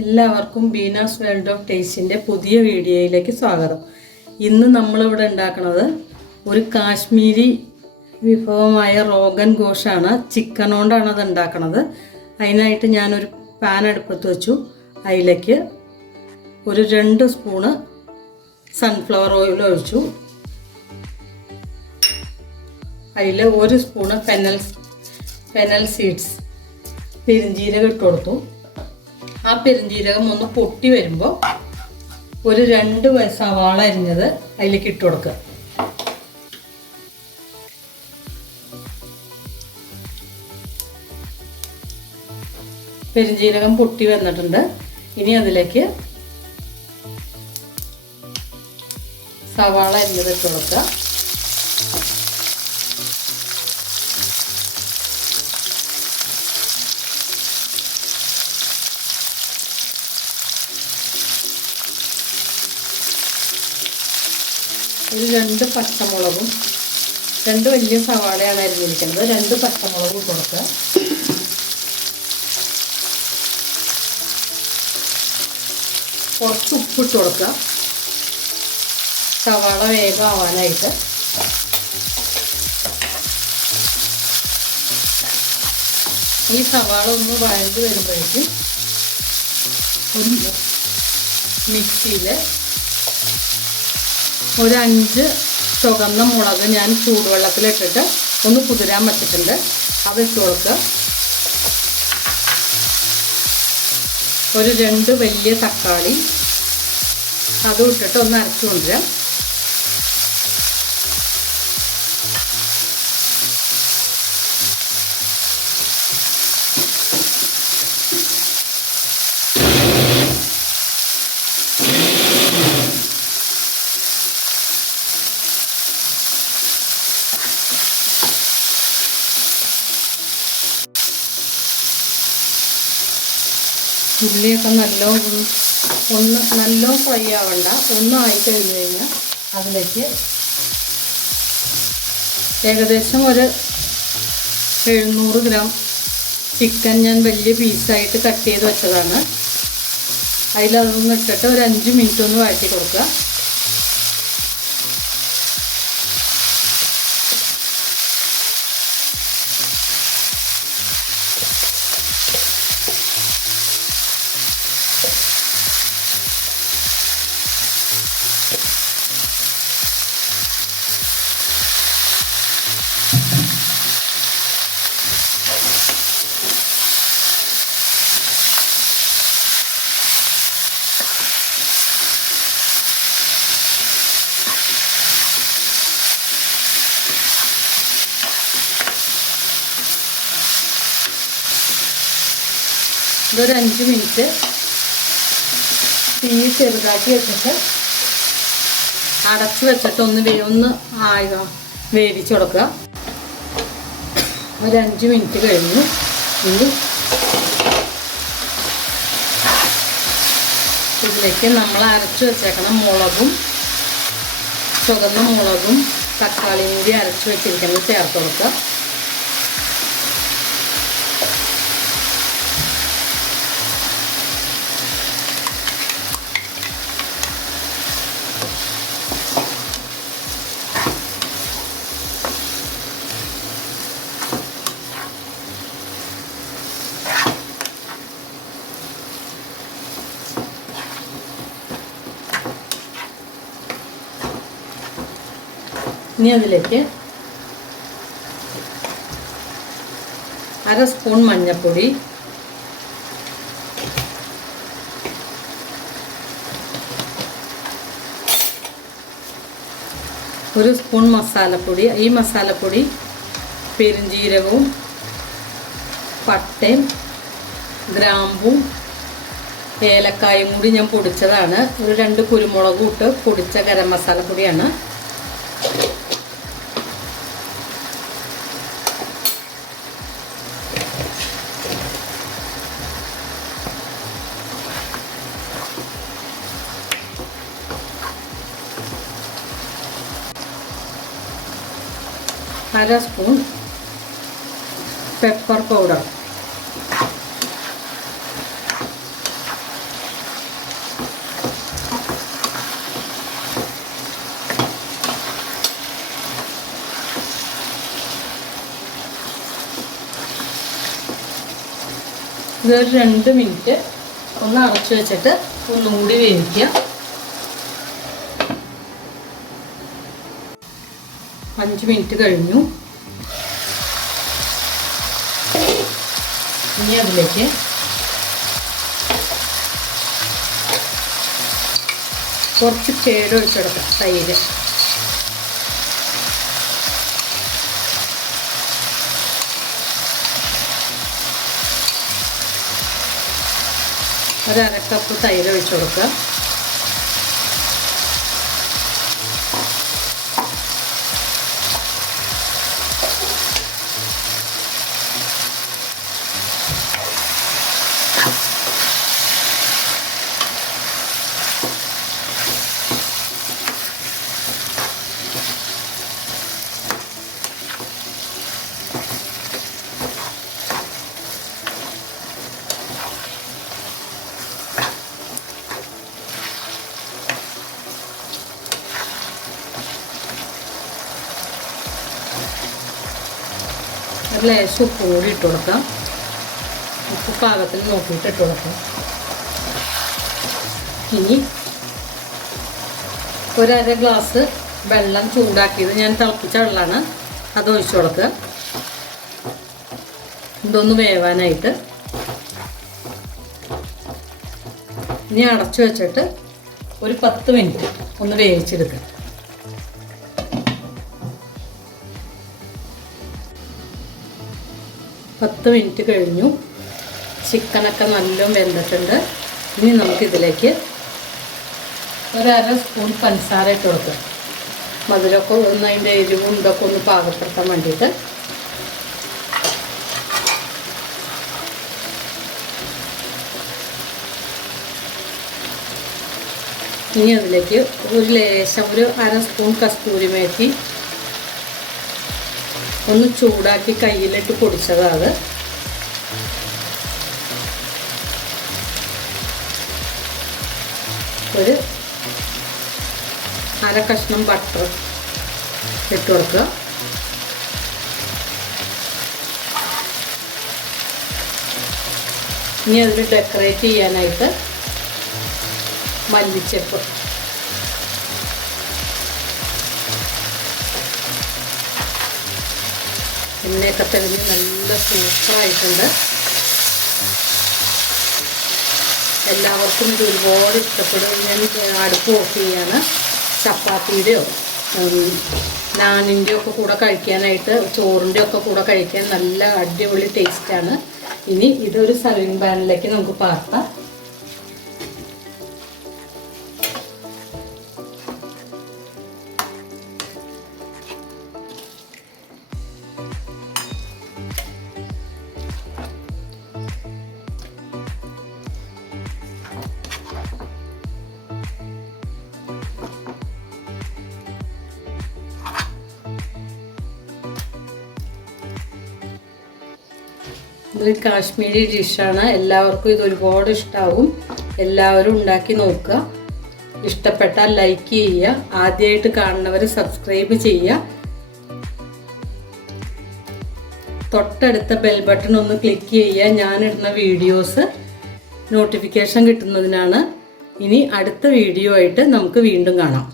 എല്ലാവർക്കും Beena's world of ടേസ്റ്റിൻ്റെ പുതിയ വീഡിയോയിലേക്ക് സ്വാഗതം. ഇന്ന് നമ്മളിവിടെ ഉണ്ടാക്കുന്നത് ഒരു കാശ്മീരി വിഭവമായ റോഗൻ ഗോഷാണ്. ചിക്കൻ കൊണ്ടാണ് അത് ഉണ്ടാക്കുന്നത്. അതിനായിട്ട് ഞാനൊരു പാൻ അടുപ്പത്ത് വെച്ചു. അതിലേക്ക് ഒരു 2 സ്പൂണ് സൺഫ്ലവർ ഓയിൽ ഒഴിച്ചു. അതിൽ 1 സ്പൂണ് ഫെനൽ സീഡ്സ് പെരുംജീരകം ഇട്ട് കൊടുത്തു. ആ പെരുംജീരകം ഒന്ന് പൊട്ടി വരുമ്പോൾ ഒരു 2 സവാള അരിഞ്ഞത് അതിലേക്ക് ഇട്ട് കൊടുക്കുക. പെരുംജീരകം പൊട്ടി വന്നിട്ടുണ്ട്. ഇനി അതിലേക്ക് സവാള അരിഞ്ഞത് ഇട്ട് കൊടുക്കുക. ഒരു 2 പച്ചമുളകും 2 വലിയ സവാളയാണ് അരിഞ്ഞിരിക്കുന്നത്. 2 പച്ചമുളകും ഇട്ട് കൊടുക്കുക. കുറച്ച് ഉപ്പിട്ട് കൊടുക്കുക, സവാള വേഗം ആവാനായിട്ട്. ഈ സവാള ഒന്ന് വഴണ്ട് വരുമ്പോഴേക്കും ഒരു മിക്സിയിൽ ഒരു 5 ചുവന്ന മുളക് ഞാൻ ചൂടുവെള്ളത്തിലിട്ടിട്ട് ഒന്ന് കുതിരാൻ വെച്ചിട്ടുണ്ട്. അത് ഇട്ട് കൊടുക്കുക. ഒരു 2 വലിയ തക്കാളി അതും ഇട്ടിട്ട് ഒന്ന് അരച്ചു കൊണ്ടുവരാം. ഉള്ളിയൊക്കെ നല്ലോണം ഫ്രൈ ആവണ്ട. ഒന്നായി കഴിഞ്ഞ് കഴിഞ്ഞാൽ അതിലേക്ക് ഏകദേശം ഒരു 700 ഗ്രാം ചിക്കൻ ഞാൻ വലിയ പീസായിട്ട് കട്ട് ചെയ്ത് വെച്ചതാണ്. അതിലതൊന്ന് ഇട്ടിട്ട് ഒരു 5 മിനിറ്റ് ഒന്ന് വഴറ്റി കൊടുക്കുക. ഇതൊരു 5 മിനിറ്റ് തീ ചെറുതാക്കി വെച്ചിട്ട് അടച്ച് വെച്ചിട്ട് ഒന്ന് വേവിച്ച് കൊടുക്കുക. ഒരു 5 മിനിറ്റ് കഴിഞ്ഞു. ഇനി ഇതിലേക്ക് നമ്മൾ അരച്ച് വെച്ചേക്കണം ചുവന്ന മുളകും തക്കാളിയും കൂടി അരച്ച് വെച്ചിരിക്കുന്നത് ചേർത്ത് കൊടുക്കുക. ഇനി അതിലേക്ക് 1/2 സ്പൂൺ മഞ്ഞൾപ്പൊടി, 1 സ്പൂൺ മസാലപ്പൊടി. ഈ മസാലപ്പൊടി പെരുംജീരകവും പട്ടയും ഗ്രാമ്പും ഏലക്കായും കൂടി ഞാൻ പൊടിച്ചതാണ്. ഒരു 2 കുരുമുളകും ഇട്ട് പൊടിച്ച ഗരം മസാലപ്പൊടിയാണ്. അര സ്പൂൺ പെപ്പർ പൗഡർ, ഇതൊരു 2 മിനിറ്റ് ഒന്ന് അടച്ചു വെച്ചിട്ട് ഒന്നുകൂടി വേവിക്കുക. 5 മിനിറ്റ് കഴിഞ്ഞു. ഇനി അതിലേക്ക് കുറച്ച് കേട് ഒഴിച്ചെടുക്കാം. തൈര്, ഒരു 1/2 കപ്പ് തൈര് ഒഴിച്ചു കൊടുക്കുക. ഒരു ലേശം ഉപ്പ് കൂടി ഇട്ട് കൊടുക്കാം. ഉപ്പ് പാകത്തിന് നോക്കിയിട്ട് ഇട്ട് കൊടുക്കാം. ഇനി ഒരു 1/2 ഗ്ലാസ് വെള്ളം ചൂടാക്കിയത്, ഞാൻ തിളപ്പിച്ച വെള്ളമാണ്, അത് ഒഴിച്ചു കൊടുക്കുക. ഇതൊന്ന് വേവാനായിട്ട്. ഇനി അടച്ചു വെച്ചിട്ട് ഒരു 10 മിനിറ്റ് ഒന്ന് വേവിച്ചെടുക്കുക. 10 മിനിറ്റ് കഴിഞ്ഞു. ചിക്കനൊക്കെ നല്ലോണം വെന്തിട്ടുണ്ട്. ഇനി നമുക്കിതിലേക്ക് ഒരു 1/2 സ്പൂൺ പഞ്ചസാര ഇട്ട് കൊടുക്കുക. മധുരമൊക്കെ ഒന്ന് അതിൻ്റെ എരിവും ഇതൊക്കെ ഒന്ന് പാകപ്പെടുത്താൻ വേണ്ടിയിട്ട്. ഇനി അതിലേക്ക് ഒരു ലേശം ഒരു 1/2 സ്പൂൺ കസ്തൂരി മേത്തി ഒന്ന് ചൂടാക്കി കയ്യിലിട്ട് പൊടിച്ചതാണ്. ഒരു 1/2 കഷ്ണം ബട്ടർ ഇട്ട് കൊടുക്കുക. ഇനി അതിൽ ഡെക്കറേറ്റ് ചെയ്യാനായിട്ട് മല്ലിച്ചപ്പ്, എണ്ണയൊക്കെ തെളിഞ്ഞ് നല്ല സൂപ്പറായിട്ടുണ്ട്. എല്ലാവർക്കും ഇത് ഒരുപാട് ഇഷ്ടപ്പെടും. ഞാൻ അടുപ്പ് ഓഫ് ചെയ്യാണ്. ചപ്പാത്തിയുടെയോ നാനിൻ്റെയോ ഒക്കെ കൂടെ കഴിക്കാനായിട്ട്, ചോറിൻ്റെ ഒക്കെ കൂടെ കഴിക്കാൻ നല്ല അടിപൊളി ടേസ്റ്റാണ്. ഇനി ഇതൊരു സർവിങ് പാനിലേക്ക് നമുക്ക് പാർത്താം. ഇതൊരു കാശ്മീരി ഡിഷാണ്. എല്ലാവർക്കും ഇത് ഒരുപാട് ഇഷ്ടമാവും. എല്ലാവരും ഉണ്ടാക്കി നോക്കുക. ഇഷ്ടപ്പെട്ടാൽ ലൈക്ക് ചെയ്യുക. ആദ്യമായിട്ട് കാണുന്നവർ സബ്സ്ക്രൈബ് ചെയ്യുക. തൊട്ടടുത്ത ബെൽ ബട്ടൺ ഒന്ന് ക്ലിക്ക് ചെയ്യുക. ഞാനിടുന്ന വീഡിയോസ് നോട്ടിഫിക്കേഷൻ കിട്ടുന്നതിനാണ്. ഇനി അടുത്ത വീഡിയോ ആയിട്ട് നമുക്ക് വീണ്ടും കാണാം.